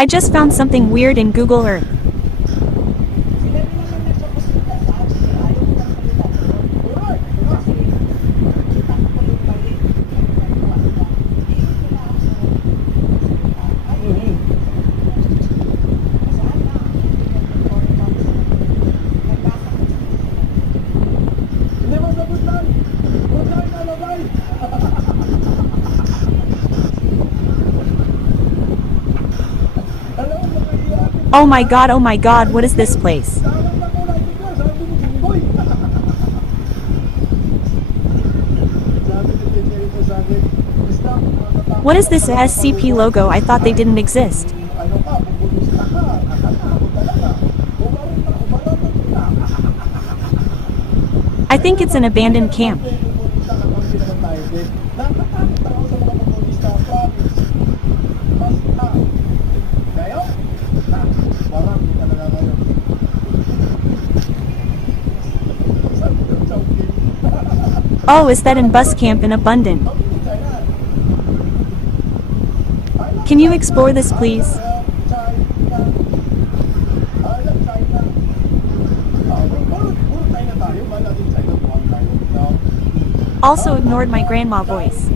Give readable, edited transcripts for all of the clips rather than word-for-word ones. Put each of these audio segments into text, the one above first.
I just found something weird in Google Earth. Oh my god, what is this place? What is this SCP logo? I thought they didn't exist. I think it's an abandoned camp. Oh, is that in bus camp in Abundant? Can you explore this, please? Also ignored my grandma voice.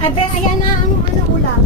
Abe, ayan na ang ulam.